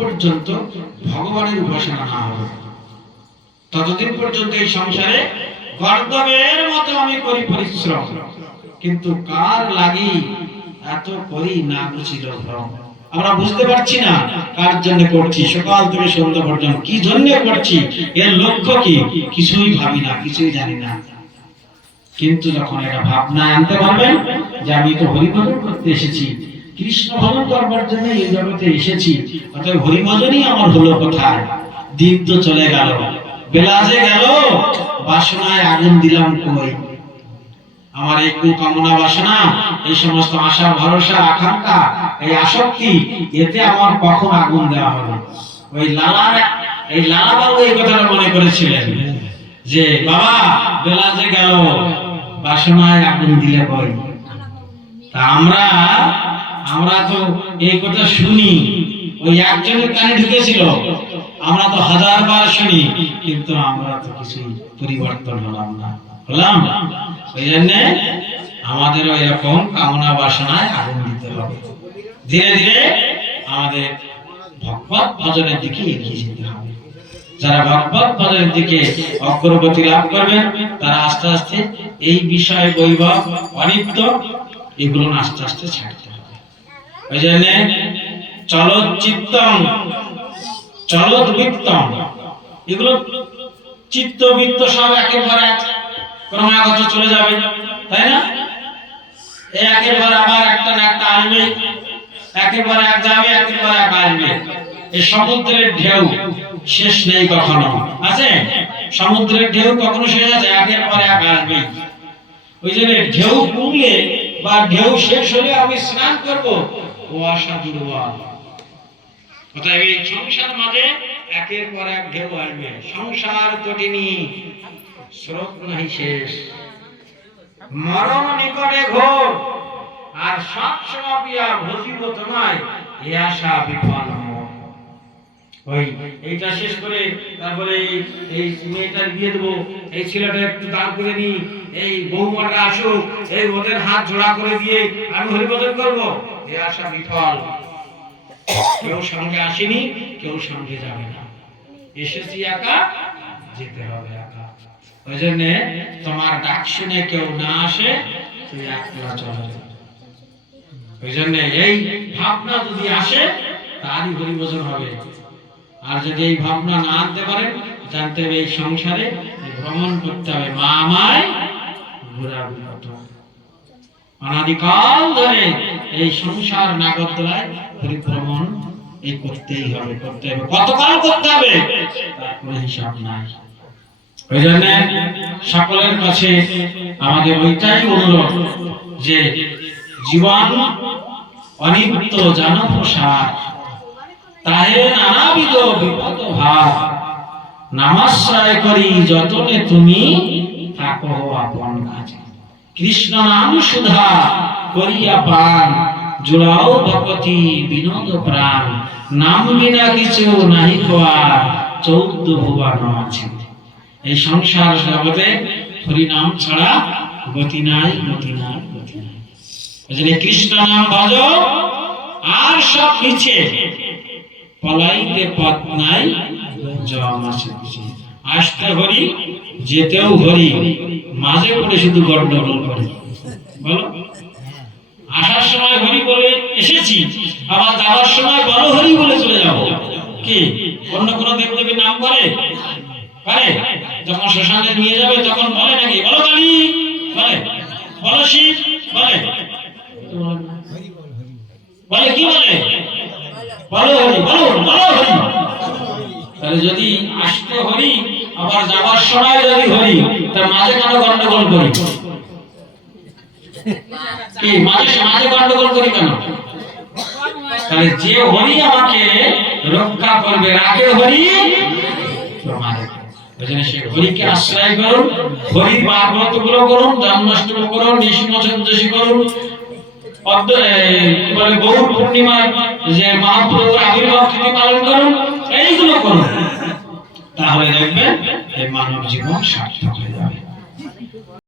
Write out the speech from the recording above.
পর্যন্ত ভগবানের উপাসনা না হবে, ততদিন পর্যন্ত এই সংসারে গর্দবের মতো আমি করি পরিশ্রম, কিন্তু কার লাগি এত করি না বুঝিল ভ্রম। আমরা বুঝতে পারছি না কার জন্য করছি, সকাল থেকে সন্ধ্যা পর্যন্ত কি জন্য করছি, এর লক্ষ্য কি, কিছুই ভাবি না, কিছুই জানি না। কিন্তু যখন এটা ভাবনা আনতে পারবেন যে আমি তো হরিভজন করতে এসেছি, কৃষ্ণ ভজন করবার জন্য এই জগতে এসেছি, অতএব হরিভজনই আমার হলো কোথায়, দিন তো চলে গেল, বেলা যে গেল, বাসনায় আগুন দিলাম কই। আমার এই কুকামনা বাসনা, এই সমস্ত আশা ভরসা আকাঙ্ক্ষা, এই আসক্তি, এতে আমার কখন আগুন দেওয়া হবে। ওই লালা বাবু এই কথাটা মনে করেছিলেন যে বাবা বেলা যে গেল, বাসনায় আগুন দিলে কই। তা আমরা তো এই কথা শুনি, ওই একজনের কানে ঢুকেছিল, আমরা তো 1000 বার শুনি, কিন্তু আমরা তো কিছু পরিবর্তন হলাম না। ওই জন্য আমাদেরও এরকম কামনা বাসনায় আগুন দিতে হবে, ধীরে ধীরে আমাদের ভগবত ভজনের দিকে এগিয়ে যেতে হবে। যারা ভগবত ভজনের দিকে অগ্রগতি লাভ করবেন, তারা আস্তে আস্তে এই বিষয় বৈভব অনিত্য এগুলো আস্তে আস্তে ছাড়তে হবে। ওই জন্য চলচ্চিত্তম চলদ্বৃত্তম, এগুলো চিত্তবৃত্ত সব একেবারে ক্রমাগত চলে যাবে, তাই না? একেবারে আবার একটা না একটা আসবে, একেবারে এক যাবে, একেবারে এক আসবে। এই সমুদ্রের ঢেউ শেষ নেই, কখনো আছে? সমুদ্রের ঢেউ কখনো শেষ আছে? একেবারে এক আসবে। ওই জন্য ঢেউ কমলে বা ঢেউ শেষ হলে আমি স্নান করব, ও আশা দুর্বল। অতএব এই সংসার মাঝে একের পর এক ঢেউ আসবে, সংসার তটিনী স্রোত নাই শেষ, মরণ নিকটে ঘোর, আর সব সমাপিয়া ভজিব তোমায়, এ আশা বিফল মোর। ওই এইটা শেষ করে তারপরে এই মেয়েটার বিয়ে দেবো, এই ছেলেটা একটু দাঁড় করে নি, এই বৌমাটা আসুক, এই ওদের হাত জোড়া করে দিয়ে আমি হরিভজন করবো, এ আশা বিফল। কেউ সঙ্গে আসেনি, কেউ সঙ্গে যাবে না, এসেছি একা, যেতে হবে একা। ওই জন্য তোমার ডাক শুনে কেউ না আসে, তুই একলা চলে যা। ওই জন্য এই ভাবনা যদি আসে, তারই হরিভজন হবে। আর যদি এই ভাবনা না আনতে পারেন, জানতে হবে এই সংসারে ভ্রমণ করতে হবে, মা আমায় ঘোরাবি কত। অনাদিকাল ধরে এই সংসার নাগরদোলায় পরিভ্রমণ এই করতেই হবে, করতে হবে। কতকাল করতে হবে তার কোনো হিসাব নাই। ওই জন্য সকলের কাছে আমাদের ওইটাই অনুরোধ যে জীবন অনিত্য জানপ্রসার, তাহে নানাবিধ বিপদ ভাব, নামাশ্রয় করি যতনে তুমি থাকো আপন কাজে। কৃষ্ণ নাম সুধা করিয়া পান, জোড়াও ভকতি বিনোদ প্রাণ, নাম বিনা কিছু নাহি খোয়ার, 14 ভুবন আছে। এই সংসার জগতে হরি নাম ছাড়া গতি নাই, গতি নাই, গতি নাই। এই কৃষ্ণ নাম ভজ, আর সব নিচে পলাইতে পথ নাই, জম আছে পিছে। আসতে হরি, যেতেও হরি, মাঝে পড়ে শুধু গন্ডগোল করে। বলো, আসার সময় হরি বলে এসেছি, আবার যাওয়ার সময় বলো হরি বলে চলে যাবো। কি অন্য কোন দেবদেবীর নাম করে? যখন শ্মশানে নিয়ে যাবে তখন বলে নাকি বলো কালী, বলে বলো শিব, বলে বলে কি বলে? বলো হরি, বলো বলো হরি। তাহলে যদি আসতে হরি, আবার যাবার সময় যদি হরি, তার মাঝে কেন গন্ডগোল করি? কি মাঝে মাঝে গন্ডগোল করি কেন? তাহলে যে হরি আমাকে রক্ষা করবে, রাখে হরি তোমার। সে হরিকে আশ্রয় করুন, হরির ভাগবত গুলো করুন, জন্মাষ্টমী করুন, নৃসিংহ চতুর্দশী করুন, গৌর পূর্ণিমার যে মহাপ্রভুর আবির্ভাব তিথি পালন করুন, এইগুলো করুন। তাহলে দেখবেন এই মানব জীবন সার্থক হয়ে যাবে।